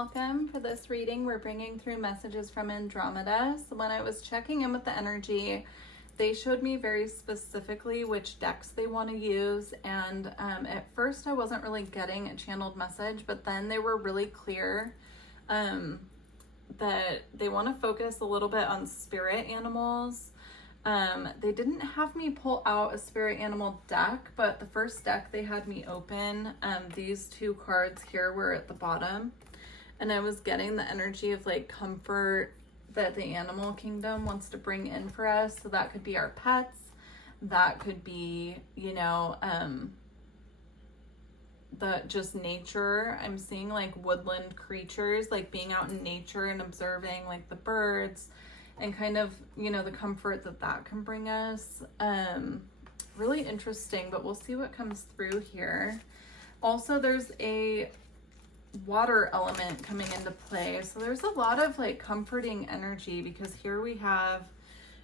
welcome. For this reading, we're bringing through messages from Andromeda. So when I was checking in with the energy, they showed me very specifically which decks they want to use. And at first I wasn't really getting a channeled message, but then they were really clear that they want to focus a little bit on spirit animals. They didn't have me pull out a spirit animal deck, but the first deck they had me open, these two cards here were at the bottom, and I was getting the energy of like comfort that the animal kingdom wants to bring in for us. So that could be our pets, that could be, you know, the just nature. I'm seeing like woodland creatures, like being out in nature and observing like the birds and kind of, you know, the comfort that that can bring us. Really interesting, but we'll see what comes through here. Also, there's a water element coming into play. So there's a lot of like comforting energy, because here we have,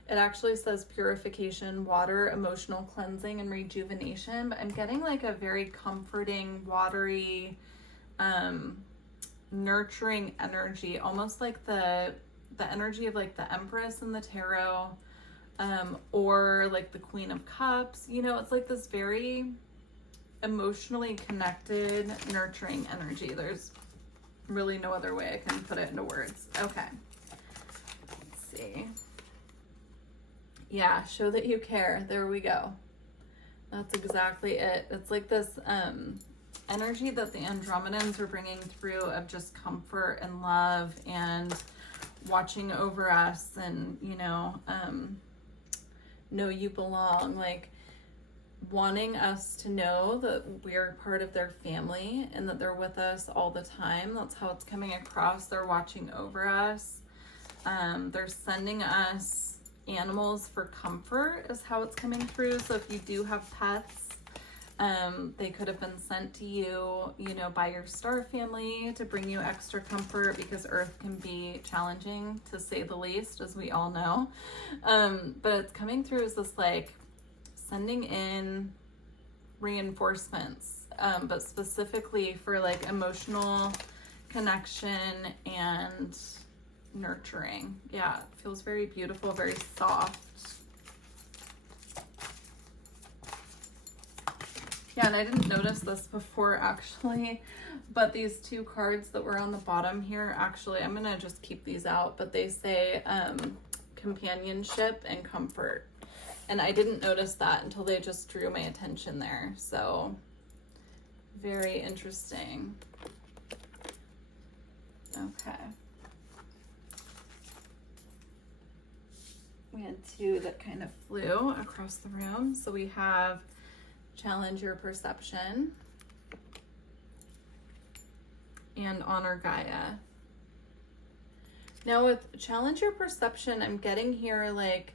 it actually says purification, water, emotional cleansing, and rejuvenation. But I'm getting like a very comforting, watery, nurturing energy, almost like the energy of like the Empress in the tarot, or like the Queen of Cups. You know, it's like this very emotionally connected, nurturing energy. There's really no other way I can put it into words. Okay, let's see. Yeah, show that you care. There we go. That's exactly it. It's like this energy that the Andromedans are bringing through of just comfort and love and watching over us, and, you know you belong, like wanting us to know that we're part of their family and that they're with us all the time. That's how it's coming across. They're watching over us. They're sending us animals for comfort is how it's coming through. So if you do have pets, they could have been sent to you, you know, by your star family to bring you extra comfort, because Earth can be challenging, to say the least, as we all know. But it's coming through as this like sending in reinforcements, but specifically for like emotional connection and nurturing. Yeah, it feels very beautiful, very soft. Yeah, and I didn't notice this before actually, but these two cards that were on the bottom here, actually, I'm gonna just keep these out, but they say companionship and comfort. And I didn't notice that until they just drew my attention there. So very interesting. Okay. We had two that kind of flew across the room. So we have challenge your perception and honor Gaia. Now with challenge your perception, I'm getting here like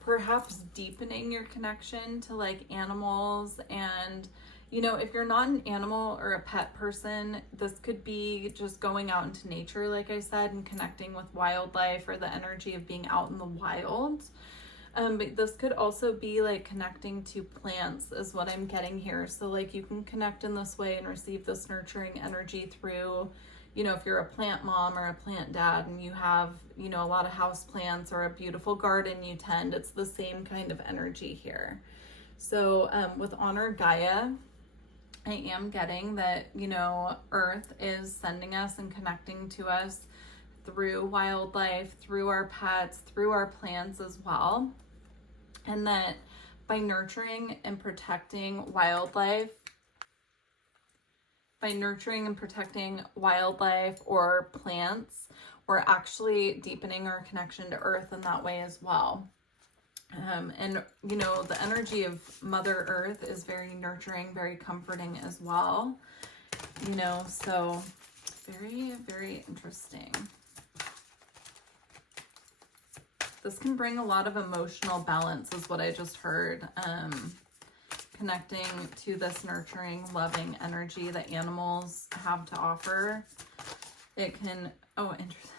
perhaps deepening your connection to like animals. And, you know, if you're not an animal or a pet person, this could be just going out into nature, like I said, and connecting with wildlife, or the energy of being out in the wild. But this could also be like connecting to plants is what I'm getting here. So like you can connect in this way and receive this nurturing energy through, you know, if you're a plant mom or a plant dad and you have, you know, a lot of house plants or a beautiful garden you tend, it's the same kind of energy here. So with honor Gaia, I am getting that, you know, Earth is sending us and connecting to us through wildlife, through our pets, through our plants as well. And that by nurturing and protecting wildlife, or plants, we're actually deepening our connection to Earth in that way as well. And, you know, the energy of Mother Earth is very nurturing, very comforting as well. You know, so very, very interesting. This can bring a lot of emotional balance is what I just heard. Connecting to this nurturing, loving energy that animals have to offer. It can, oh, interesting.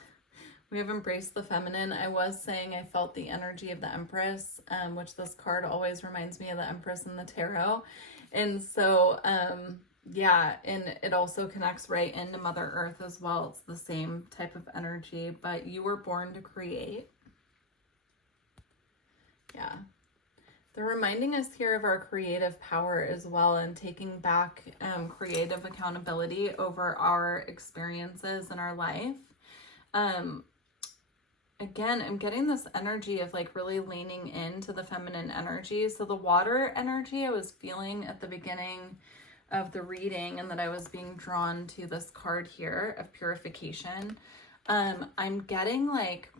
We have embraced the feminine. I was saying I felt the energy of the Empress, which this card always reminds me of the Empress in the tarot. And so Yeah, and it also connects right into Mother Earth as well. It's the same type of energy, but you were born to create. Yeah. They're reminding us here of our creative power as well, and taking back creative accountability over our experiences in our life. Again, I'm getting this energy of like really leaning into the feminine energy. So the water energy I was feeling at the beginning of the reading, and that I was being drawn to this card here of purification. I'm getting like,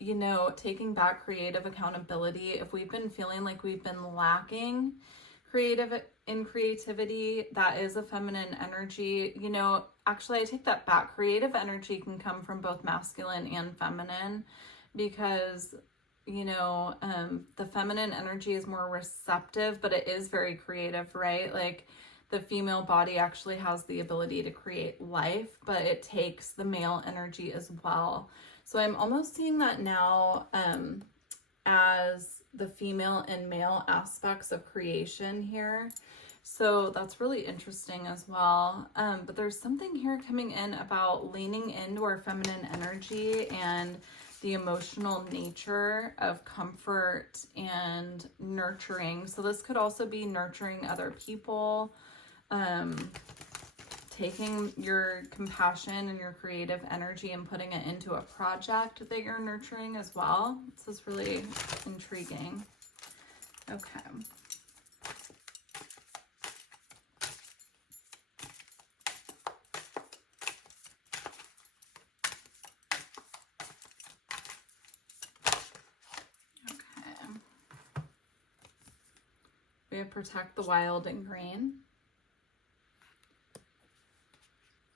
you know, taking back creative accountability. If we've been feeling like we've been lacking creativity, that is a feminine energy. You know, actually I take that back. Creative energy can come from both masculine and feminine, because, you know, the feminine energy is more receptive, but it is very creative, right? Like the female body actually has the ability to create life, but it takes the male energy as well. So I'm almost seeing that now as the female and male aspects of creation here. So that's really interesting as well. But there's something here coming in about leaning into our feminine energy and the emotional nature of comfort and nurturing. So this could also be nurturing other people, taking your compassion and your creative energy and putting it into a project that you're nurturing as well. This is really intriguing. Okay. We have protect the wild and green.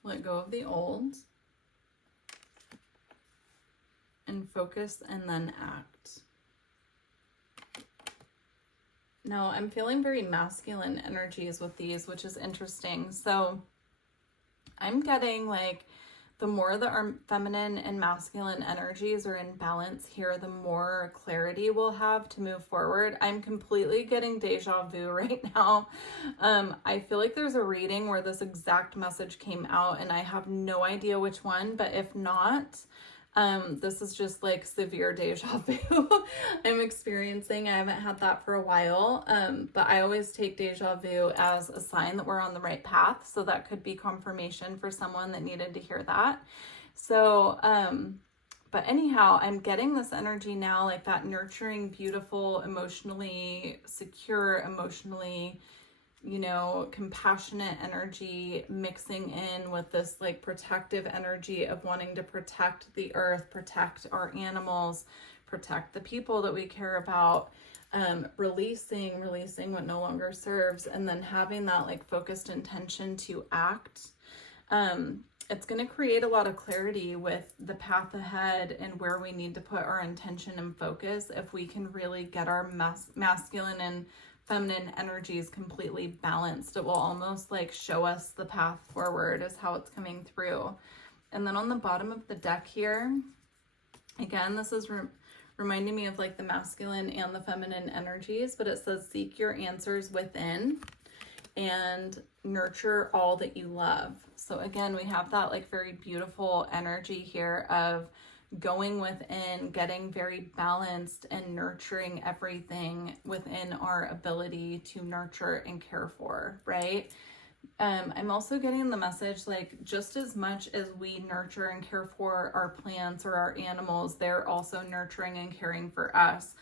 Let go of the old. And focus and then act. Now I'm feeling very masculine energies with these, which is interesting. So I'm getting like the more that our feminine and masculine energies are in balance here, the more clarity we'll have to move forward. I'm completely getting deja vu right now. I feel like there's a reading where this exact message came out, and I have no idea which one, but if not, this is just like severe deja vu I'm experiencing. I haven't had that for a while, but I always take deja vu as a sign that we're on the right path. So that could be confirmation for someone that needed to hear that. So, but anyhow, I'm getting this energy now, like that nurturing, beautiful, emotionally secure, emotionally, you know, compassionate energy mixing in with this like protective energy of wanting to protect the earth, protect our animals, protect the people that we care about, releasing what no longer serves, and then having that like focused intention to act. It's going to create a lot of clarity with the path ahead and where we need to put our intention and focus. If we can really get our masculine and feminine energies completely balanced, it will almost like show us the path forward is how it's coming through. And then on the bottom of the deck here, again, this is reminding me of like the masculine and the feminine energies, but it says seek your answers within and nurture all that you love. So again, we have that like very beautiful energy here of going within, getting very balanced and nurturing everything within our ability to nurture and care for, right? I'm also getting the message like just as much as we nurture and care for our plants or our animals, they're also nurturing and caring for us.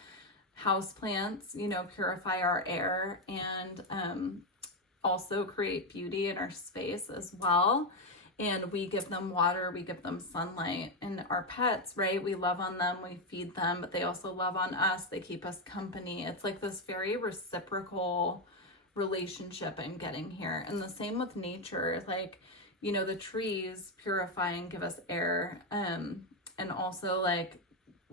House plants, you know, purify our air and also create beauty in our space as well. And we give them water, we give them sunlight. And our pets, right? We love on them, we feed them, but they also love on us. They keep us company. It's like this very reciprocal relationship I'm getting here. And the same with nature. Like, you know, the trees purify and give us air. And also like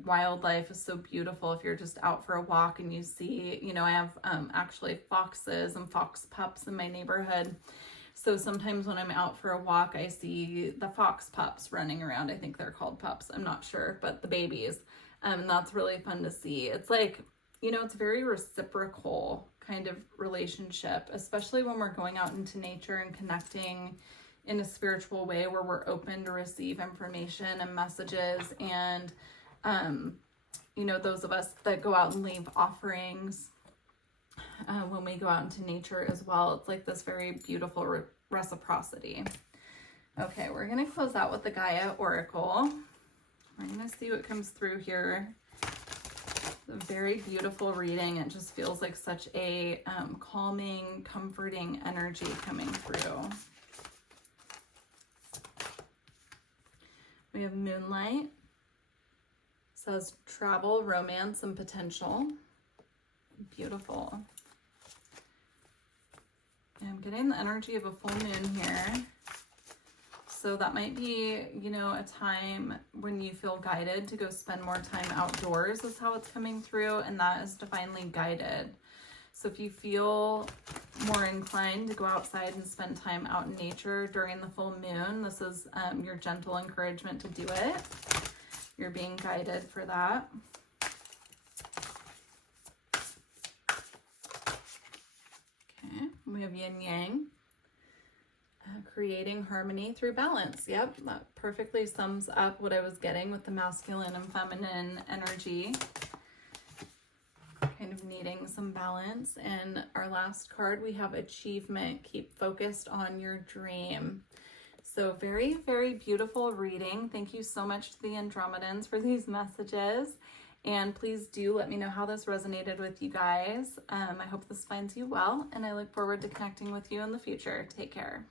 wildlife is so beautiful. If you're just out for a walk and you see, you know, I have actually foxes and fox pups in my neighborhood. So sometimes when I'm out for a walk, I see the fox pups running around. I think they're called pups. I'm not sure, but the babies. And that's really fun to see. It's like you know, it's very reciprocal kind of relationship, especially when we're going out into nature and connecting in a spiritual way where we're open to receive information and messages. And, you know, those of us that go out and leave offerings when we go out into nature as well, it's like this very beautiful reciprocity. Okay, we're going to close out with the Gaia Oracle. We're going to see what comes through here. A very beautiful reading. It just feels like such a calming, comforting energy coming through. We have Moonlight. It says travel, romance, and potential. Beautiful. And I'm getting the energy of a full moon here. So that might be, you know, a time when you feel guided to go spend more time outdoors is how it's coming through. And that is divinely guided. So if you feel more inclined to go outside and spend time out in nature during the full moon, this is your gentle encouragement to do it. You're being guided for that. Okay, we have Yin Yang. Creating harmony through balance. Yep, that perfectly sums up what I was getting with the masculine and feminine energy. Kind of needing some balance. And our last card, we have Achievement. Keep focused on your dream. So very, very beautiful reading. Thank you so much to the Andromedans for these messages. And please do let me know how this resonated with you guys. I hope this finds you well, and I look forward to connecting with you in the future. Take care.